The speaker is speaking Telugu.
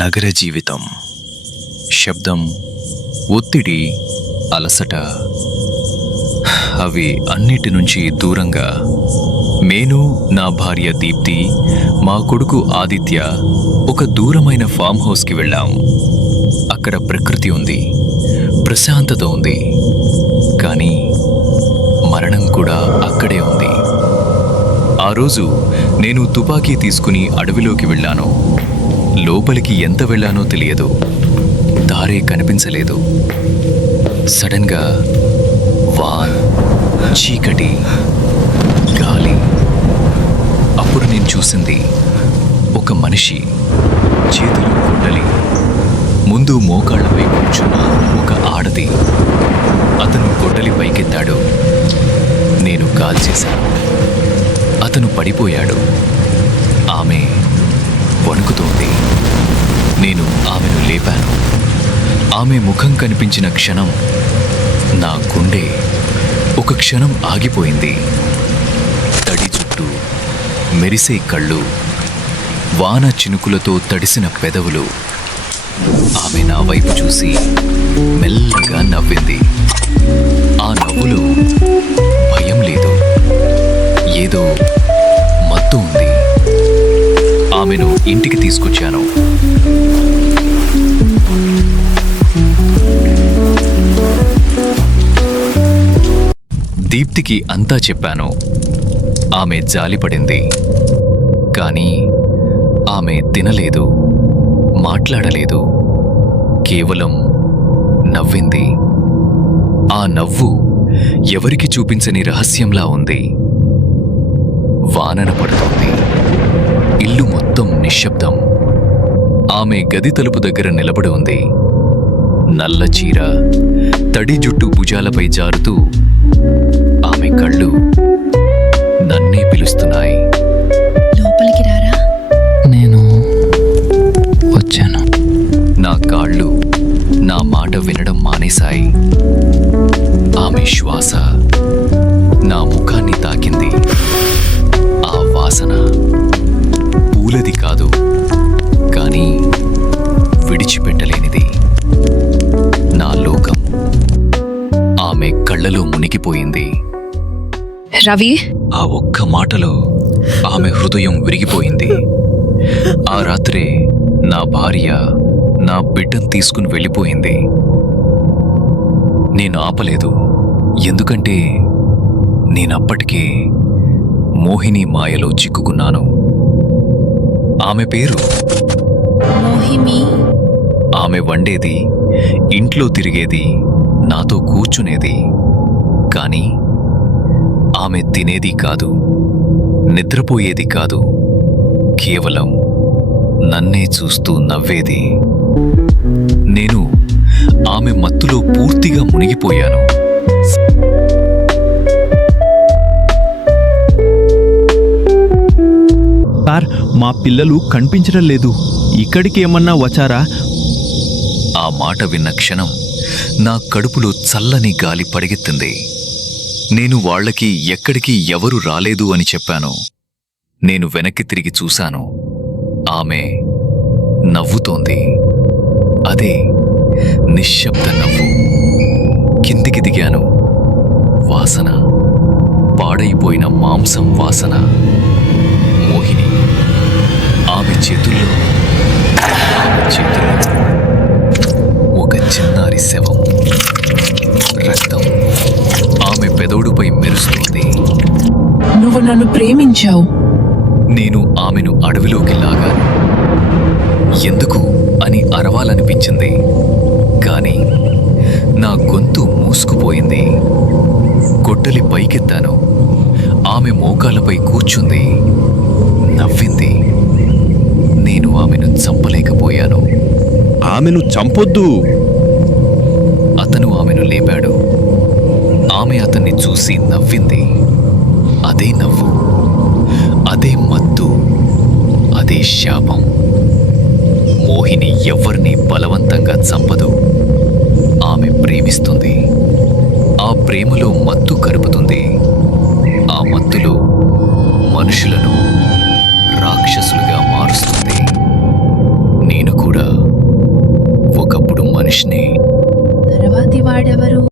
నగర జీవితం. శబ్దం, ఒత్తిడి, అలసట, అవి అన్నిటి నుంచి దూరంగా నేను, నా భార్య దీప్తి, మా కొడుకు ఆదిత్య ఒక దూరమైన ఫామ్ హౌస్కి వెళ్ళాం. అక్కడ ప్రకృతి ఉంది, ప్రశాంతత ఉంది, కానీ మరణం కూడా అక్కడే ఉంది. ఆ రోజు నేను తుపాకీ తీసుకుని అడవిలోకి వెళ్ళాను. లోపలికి ఎంత వెళ్ళానో తెలియదు, దారే కనిపించలేదు. సడన్గా వాన్, చీకటి, గాలి. అప్పుడు నేను చూసింది ఒక మనిషి, చేతులు గుండలి, ముందు మోకాళ్లపై కూర్చున్న ఒక ఆడది. అతను గొడ్డలి పైకెత్తాడు. నేను కాల్ చేశాను. అతను పడిపోయాడు. ఆమె వణుకుతోంది. నేను ఆమెను లేపాను. ఆమె ముఖం కనిపించిన క్షణం నా గుండె ఒక క్షణం ఆగిపోయింది. తడి జుట్టు, మెరిసే కళ్ళు, వాన చినుకులతో తడిసిన పెదవులు. ఆమె నా వైపు చూసి మెల్లగా నవ్వింది. ఆ నవ్వులో భయం లేదు, ఏదో మత్తు ఉంది. ఆమెను ఇంటికి తీసుకొచ్చాను. దీప్తికి అంతా చెప్పాను. ఆమె జాలిపడింది, కానీ ఆమె తినలేదు, మాట్లాడలేదు, కేవలం నవ్వింది. ఆ నవ్వు ఎవరికి చూపించని రహస్యంలా ఉంది. వానన పడుతోంది. ఇల్లు మొత్తం నిశ్శబ్దం. ఆమె గది తలుపు దగ్గర నిలబడి ఉంది. నల్ల చీర, తడి జుట్టు భుజాలపై జారుతూ ఆమె కళ్ళు నన్నే పిలుస్తున్నాయి. లోపలికి రారా? నేను వచ్చాను. నా కాళ్ళు నా మాట వినడం మానేశాయి. ఆమె శ్వాస నా ముఖాన్ని తాకింది. ఆ వాసన పూలది కాదు, కానీ విడిచిపెట్టలేనిది. నా లోకం ఆమె కళ్ళలో మునిగిపోయింది. రవి, ఆ ఒక్క మాటలో ఆమె హృదయం విరిగిపోయింది. ఆ రాత్రే నా భార్య నా బిడ్డను తీసుకుని వెళ్ళిపోయింది. నేను ఆపలేదు, ఎందుకంటే నేనప్పటికే మోహిని మాయలో చిక్కుకున్నాను. ఆమె పేరు మోహిని. ఆమె వండేది, ఇంట్లో తిరిగేది, నాతో కూర్చునేది. కానీ ఆమె తినేది కాదు, నిద్రపోయేది కాదు, కేవలం నన్నే చూస్తూ నవ్వేది. నేను ఆమె మత్తులో పూర్తిగా మునిగిపోయాను. సార్, మా పిల్లలు కనిపించడం లేదు, ఇక్కడికి ఏమన్నా వచ్చారా? ఆ మాట విన్న క్షణం నా కడుపులో చల్లని గాలి పడగెత్తింది. నేను వాళ్లకి ఎక్కడికి ఎవరు రాలేదు అని చెప్పాను. నేను వెనక్కి తిరిగి చూశాను. ఆమె నవ్వుతోంది. అదే నిశ్శబ్ద నవ్వు. కిందికి దిగాను. వాసన పాడైపోయిన మాంసం వాసన. మోహిని. ఆమె చేతుల్లో ఒక చిన్నారి శవం. రక్తం ఆమె పెదవుడుపై మెరుస్తోంది. నువ్వు నన్ను ప్రేమించావు. నేను ఆమెను అడవిలోకి లాగాను. ఎందుకు అని అరవాలనిపించింది, కానీ నా గొంతు మూసుకుపోయింది. గొడ్డలి పైకెత్తాను. ఆమె మోకాలపై కూర్చుంది, నవ్వింది. నేను ఆమెను చంపలేకపోయాను. ఆమెను చంపొద్దు. అతను ఆమెను లేపాడు. ఆమె అతన్ని చూసి నవ్వింది. అదే నవ్వు, అదే మత్తు, అదే శాపం. మోహిని ఎవ్వరినీ బలవంతంగా చంపదు. ఆమె ప్రేమిస్తుంది. ఆ ప్రేమలో మత్తు కరుపుతుంది. ఆ మత్తులో మనుషులను రాక్షసులుగా మారుస్తుంది. నేను కూడా మనిషిని. తర్వాతి వాడెవరు?